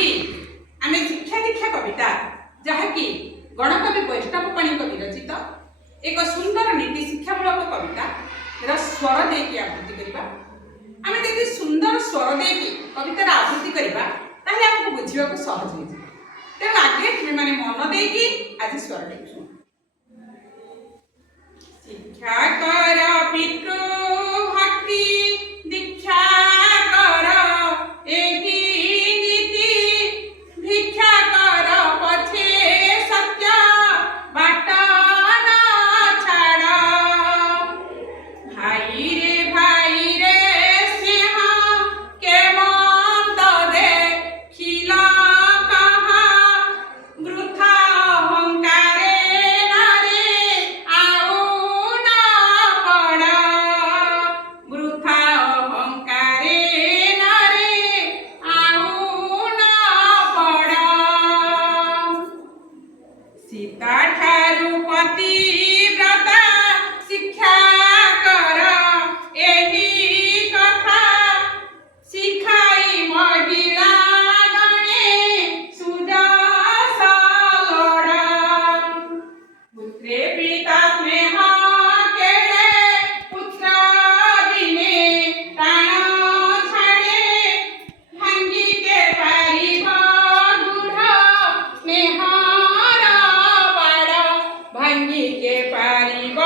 আজি आमे शिक्षा दीक्षा कविता जहाँकि गणकवि वैष्णव पाणी कवि रचित एक सुंदर नीति शिक्षामूलक कविता स्वर देकी आवृत्ति करबा। आमे यदि सुंदर स्वर देकी कवितार आवृत्ति करबा ताहले आपको बुझिबा को सहज हो जाय। तेणु आगे माने मन देकी आज स्वर देखु। शिक्षा कर पितृ भक्ति दीक्षा कर एही नीति भिक्षा कर पछे सत्य बाट न छाड़ भाई रे स्नेह के मत दे खिला कहा वृथा अहंकारे नारे आउ न पड़ वृथा अहंकारे नारे आउ न पड़ सीता ठारू पतिव्रता शिक्षा कर एही कथा शिखाई महिला गणे सुजस लड़ पुत्रे पिता स्नेह केड़े पुत्र बिने प्राण छाड़े भांगी के पारिब गुढ़ स्नेहर बाड़ भांगी के पारिब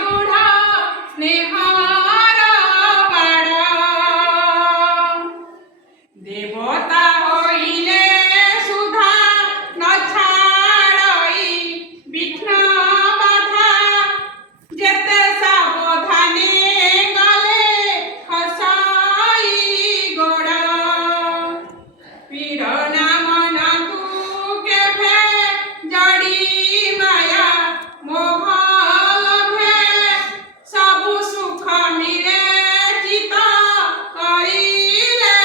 गुढ़ स्नेहर बाड़ देवता होइले सुधा न छाड़ई विघ्न बाधा जेते सावधाने गले खसाई गोड़ पीर नाम नकु केभे जड़ी माया मोह लभे सबु सुख मिले चित करिले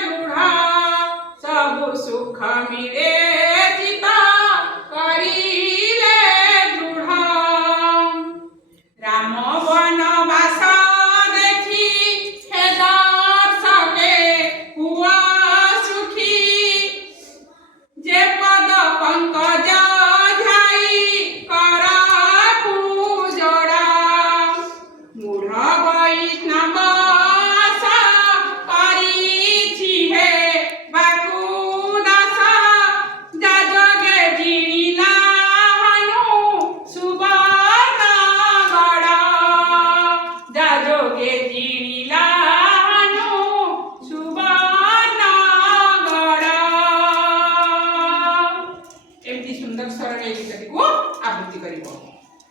दृढ़ सबु सुख मिले चित करिले दृढ़ राम वनवास देखी हे दर्शके हुआ सुखी जे पद पंकज ध्याई कर पूजोड़ा मूढ़ वैष्णव आशा करिछि हे बाकुदास जाजगे जिणिला हनु सुवर्णगढ़ जाजगे जिणिला हनु सुवर्णगढ़ एमती सुंदर स्वर गीतटी को आवृत्ति करिबो।